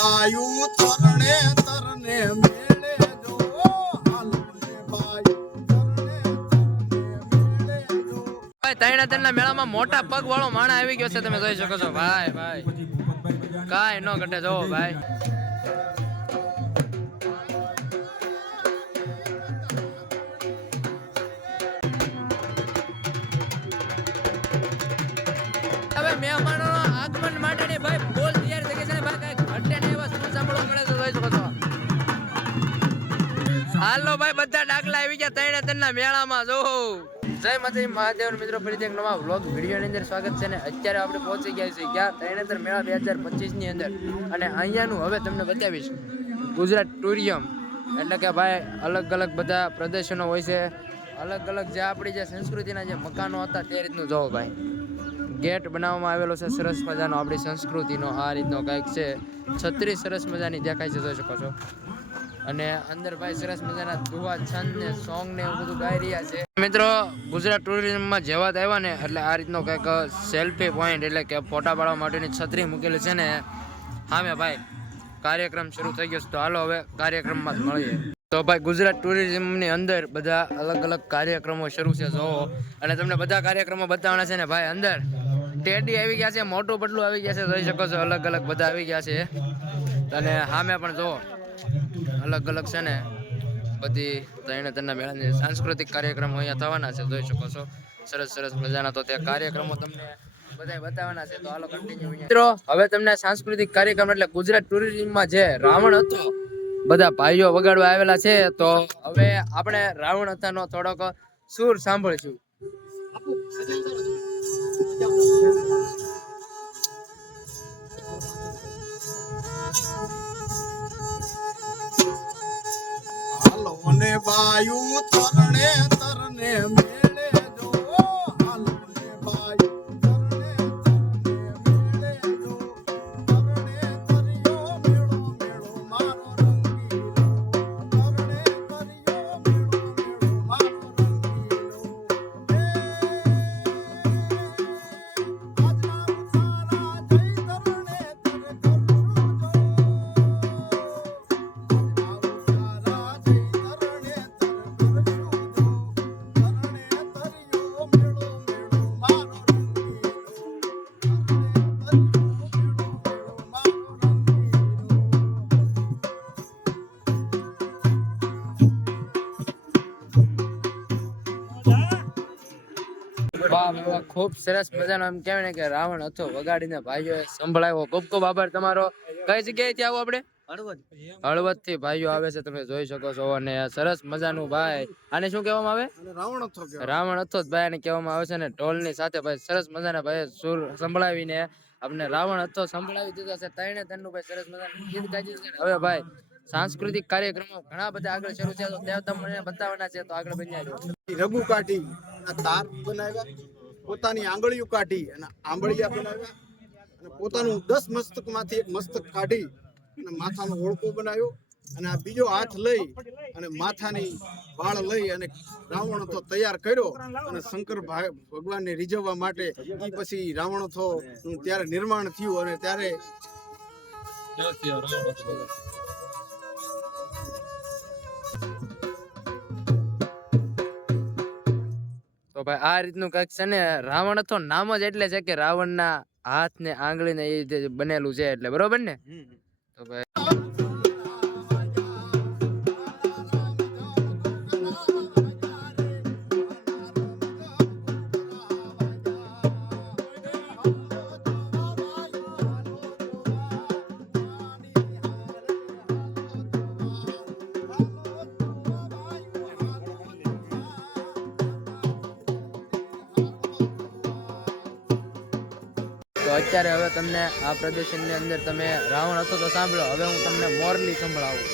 બાયુ તરણે તરને મેળે જો હાલને બાયુ તરણે તરને મેળે જો. તૈણાતરના મેળામાં મોટા પગ વાળો માણસ આવી ગયો છે, તમે જોઈ શકો છો. ભાઈ ભાઈ કાંઈ ન ઘટે, જોવો ભાઈ. હવે મહેમાનોના આગમન માટેની ભાઈ બોલ તૈયાર થઈ ગઈ છે ને ભાઈ, કઈ ઘટે ને એવા શું સાંભળવા મળે તો જોઈ શકો છો. હાલો ભાઈ, બધા ડાકલા આવી ગયા તૈણાતરના મેળામાં. જો જય માતાજી મહાદેવ મિત્રો, ફરીથી એક નવા વ્લોગ વિડીયોની અંદર સ્વાગત છે. ને અત્યારે આપણે પહોંચી ગયા છીએ ક્યાં? તૈણાતર મેળા 2025 ની અંદર. અને અહીંયાનું હવે તમને બતાવીશ ગુજરાત ટુરિઝમ, એટલે કે ભાઈ અલગ અલગ બધા પ્રદર્શનો હોય છે, અલગ અલગ જે આપણી જે સંસ્કૃતિના જે મકાનો હતા તે રીતનું. જોવો ભાઈ, ગેટ બનાવવામાં આવેલો છે સરસ મજાનો, આપણી સંસ્કૃતિનો આ રીતનો કંઈક છે. છત્રી સરસ મજાની દેખાય છે, જોઈ શકો છો. અને અંદર ભાઈ સરસ મજાના દુહા છંદ ને સોંગ ને એવું બધું ગાઈ રહ્યા છે. મિત્રો ગુજરાત ટુરિઝમમાં જેવા આવ્યા ને એટલે આ રીતનો કંઈક સેલ્ફી પોઈન્ટ, એટલે કે ફોટા પાડવા માટેની છત્રી મૂકેલી છે ને સામે ભાઈ કાર્યક્રમ શરૂ થઈ ગયો છે. તો હાલો હવે કાર્યક્રમમાં જ મળીએ. તો ભાઈ ગુજરાત ટુરિઝમની અંદર બધા અલગ અલગ કાર્યક્રમો શરૂ છે, જોવો. અને તમને બધા કાર્યક્રમો બતાવવાના છે ને ભાઈ. અંદર ટેડી આવી ગયા છે, મોટું પટલું આવી ગયા છે, જોઈ શકો છો. અલગ અલગ બધા આવી ગયા છે. અને સામે પણ જોવો અલગ અલગ છે ને બધી તૈણાતરના મેળાની સાંસ્કૃતિક કાર્યક્રમો અહીંયા થવાના છે, જોઈ શકો છો. સરસ સરસ મજાના તો તે કાર્યક્રમો તમને બધા બતાવવાના છે. તો હાલો કન્ટિન્યુ. મિત્રો હવે તમને સાંસ્કૃતિક કાર્યક્રમ એટલે ગુજરાત ટુરિઝમમાં જે રાવણ હતો બધા ભાઈઓ વગાડવા આવેલા છે. તો હવે આપણે રાવણ હતાનો થોડોક સૂર સાંભળીશું. હાલોને બાયુ તરણે તરને મેળે જો હાલોને બાયુ તરણે તરને મેળે જો તરણે તરિયો મેળો મેળો મારો રંગીલો તરણે તરિયો મેળો મેળો મારો રંગીલો હે આજના ઉતારા જઈ તરણે તર કરું જો ખૂબ સરસ મજાનો એમ કહેવાય ને કે રાવણ હતો વગાડીને ભાઈઓ સંભળાવ્યો. ખૂબ ખૂબ આભાર તમારો. કઈ જગ્યાએથી આવો આપણે? હળવદ થી ભાઈઓ આવે છે, તમે જોઈ શકો છો. અને સરસ મજાનું ભાઈ, આને શું કહેવામાં આવે? રાવણ હતો ભાઈ આને કહેવામાં આવે છે. ને ઢોલ ની સાથે ભાઈ સરસ મજાના ભાઈ સુર સંભળાવીને આપણે રાવણ હતો સંભળાવી દીધો છે. તૈણે તનનું ભાઈ સરસ મજાનું ગીત ગાજી છે. હવે ભાઈ સાંસ્કૃતિક કાર્યક્રમો ઘણા બધા આગળ શરૂ છે, તો તે તમને બતાવવાના છે. તો આગળ બન્યા જો. રઘુ કાઢી તાર બનાવ્યા, પોતાની આંગળીઓ કાઢી અને આંબળિયા બનાવ્યા, અને પોતાનું 10 મસ્તક માંથી એક મસ્તક કાઢી અને માથાનો ઓળકો બનાવ્યો, અને આ બીજો હાથ લઈ અને માથાની વાળ લઈ અને રાવણ તો તૈયાર કર્યો. અને શંકર ભગવાનને રીઝવવા માટે એ પછી રાવણ તો ત્યારે નિર્માણ થયું. અને ત્યારે તો ભાઈ આ રીતનું કંઈક છે ને. રાવણ હતો નામ જ એટલે છે કે રાવણના હાથ ને આંગળી ને એ બનેલું છે, એટલે બરોબર ને. તો ભાઈ તો અત્યારે હવે તમને આ પ્રદર્શનની અંદર તમે રાવણ હતો તો સાંભળો. હવે હું તમને મોરલી સંભળાવું.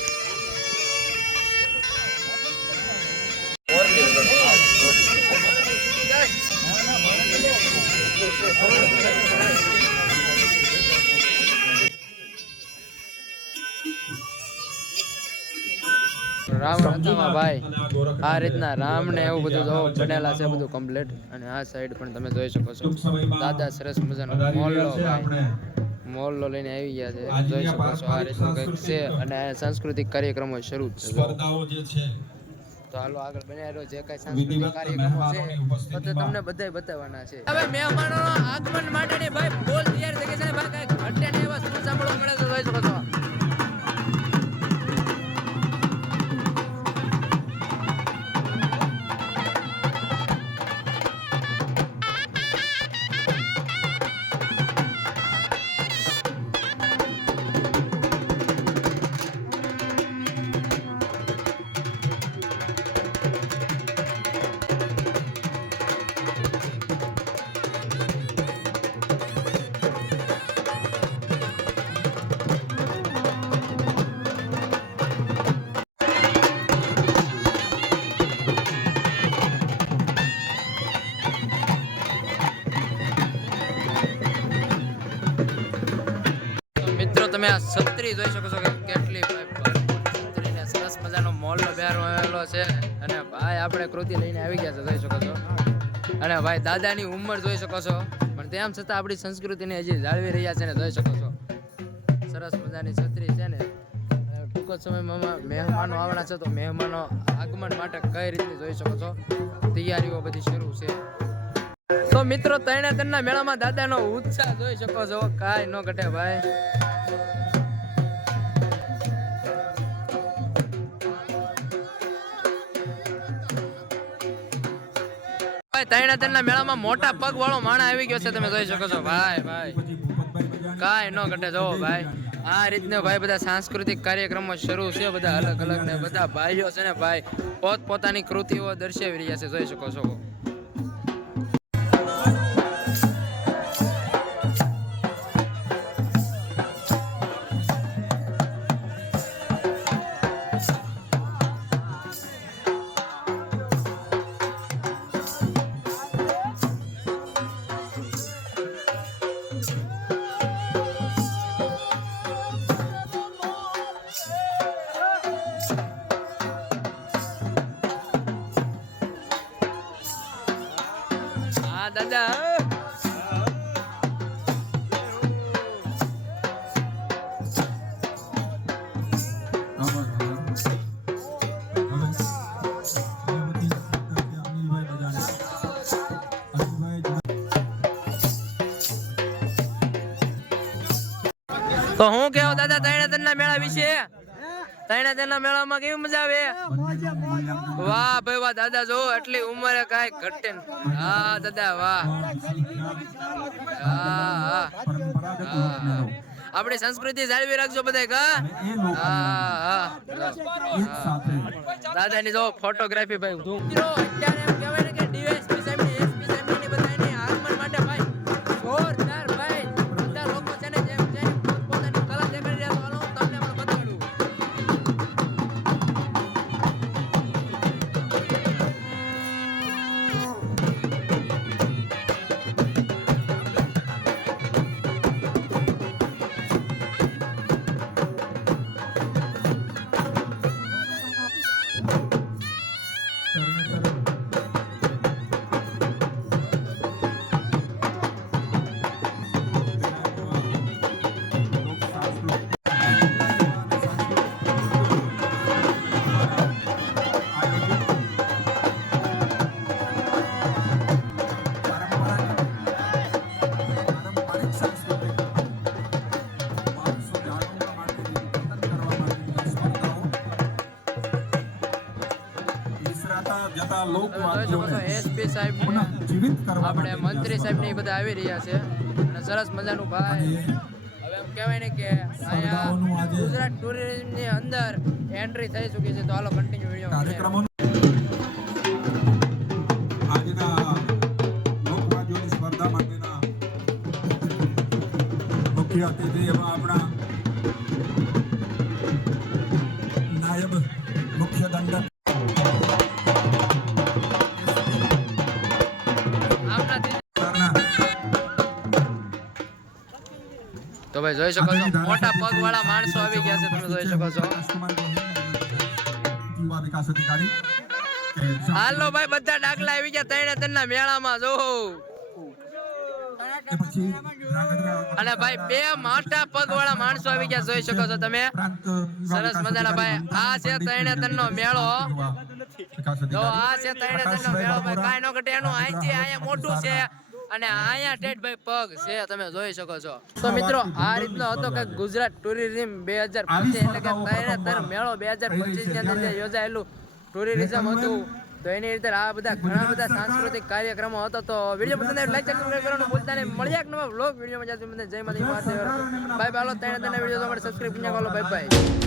રાવણ હતામાં ભાઈ આ રીતના રામ ને એવું બધું બનેલા છે, બધું કમ્પ્લીટ. અને આ સાઈડ પણ તમે જોઈ શકો છો દાદા સરસ મજાનો મોલ્લો ભાઈ મોહલ્લો લઈને આવી ગયા છે. જોઈ શકો છો આ રીતનું કંઈક છે અને સાંસ્કૃતિક કાર્યક્રમો શરૂ જ છે. સ્પર્ધાઓ જે છે તો હાલો આગળ બનાવેલો જે કઈ સાંસ્કૃતિક કાર્યક્રમો છે તો તમને બધાય બતાવવાના છે. હવે મહેમાનોના આગમન માટેની ભાઈ બોલ તૈયાર થઈ ગઈ છે ને ભાઈ કઈ ઘટે ને એવા શું સાંભળવા મળે છે જોઈ શકો છો. મિત્રો તમે આ છત્રી જોઈ શકો છો કે કેટલી છત્રીને સરસ મજાનો મોલનો બેરવાયેલો છે અને ભાઈ આપણે કૃતિ લઈને આવી ગયા છે જોઈ શકો છો. અને ભાઈ દાદાની ઉંમર જોઈ શકો છો પણ તેમ છતાં આપણી સંસ્કૃતિને હજી જાળવી રહ્યા છે ને જોઈ શકો છો. સરસ મજાની છત્રી છે ને ટૂંક જ સમયમાં મહેમાનો આવવાના છે તો મહેમાનો આગમન માટે કઈ રીતે જોઈ શકો છો તૈયારીઓ બધી શરૂ છે. તો મિત્રો તરણેતરના મેળામાં દાદાનો ઉત્સાહ જોઈ શકો છો કાંઈ ન ઘટે ભાઈ. તરણેતરના મેળામાં મોટા પગ વાળો માણસ આવી ગયો છે તમે જોઈ શકો છો ભાઈ. ભાઈ કાંઈ ન ઘટે જો ભાઈ આ રીતના ભાઈ બધા સાંસ્કૃતિક કાર્યક્રમો શરૂ છે બધા અલગ અલગ ને બધા ભાઈઓ છે ને ભાઈ પોત પોતાની કૃતિઓ દર્શાવી રહ્યા છે જોઈ શકો છો. દાદા તો હું કેવો દાદા તરણેતરના મેળા વિશે? તરણેતરના મેળામાં કેવી મજા આવે? વાહ ભાઈ વાહ દાદા જો આટલી ઉંમરે કાંઈ ઘટે ને. હા દાદા વાહ. હા આપણી સંસ્કૃતિ જાળવી રાખજો બધા કા. હા દાદાની જો ફોટોગ્રાફી ભાઈ અત્યારે એમ કહેવાય ને કે ડીએસપી સાહેબ ને એસપી સાહેબ ની બધાની આગમન માટે ભાઈ જોરદાર ભાઈ બધા લોકો છે ને જેમ જેમ પોતાની કલા દેખાડી રહ્યા તો હું તમને પણ બતાડું. એસપી સાહેબ આપણે મંત્રી સાહેબ ને બધા આવી રહ્યા છે અને સરસ મજાનું ભાઈ હવે એમ કહેવાય ને કે અહીંયા ગુજરાત ટુરિઝમ ની અંદર એન્ટ્રી થઈ ચૂકી છે. તો હાલો કન્ટિન્યુ વિડીયો આજના લોકવાદ્યોની સ્પર્ધા માટેના મુખ્ય અતિથિ એવા આપણા નાયબ મુખ્ય દંડક તો ભાઈ જોઈ શકો છો મોટા પગ વાળા માણસો આવી ગયા છે તમે જોઈ શકો છો. યુવા વિકાસ અધિકારી હાલો ભાઈ બધા ડાકલા આવી ગયા તરણેતરના મેળામાં જો એ પછી ધ્રાંગધ્રા અને ભાઈ બે મોટા પગવાળા માણસો આવી ગયા જોઈ શકો છો તમે ઉપરાંત સરસ મજાના ભાઈ આ છે તરણેતરનો મેળો જો આ છે તરણેતરનો મેળો ભાઈ કાઈ નો ઘટે એનું અહીંથી અહીંયા મોટું છે અને અહીંયા ટેટ ભાઈ પગ છે તમે જોઈ શકો છો તો મિત્રો આ રીતનો હતો કે ગુજરાત ટુરિઝમ 2025 એટલે કે તરણેતર મેળો 2025 ની અંદર જે યોજાયેલું ટુરિઝમ હતું તો એની રીતે આ બધા ઘણા બધા સાંસ્કૃતિક કાર્યક્રમો હતો તો વિડીયો પસંદ આવે લાઈક સબસ્ક્રાઇબ કરવાનું ભૂલતા નહીં મળ્યા એક નવા વ્લોગ વિડીયો માં જય માતાજી મહાદેવ બાય બાય તરણેતરના વિડીયો તમારે સબસ્ક્રાઇબ કરી નાખો બાય બાય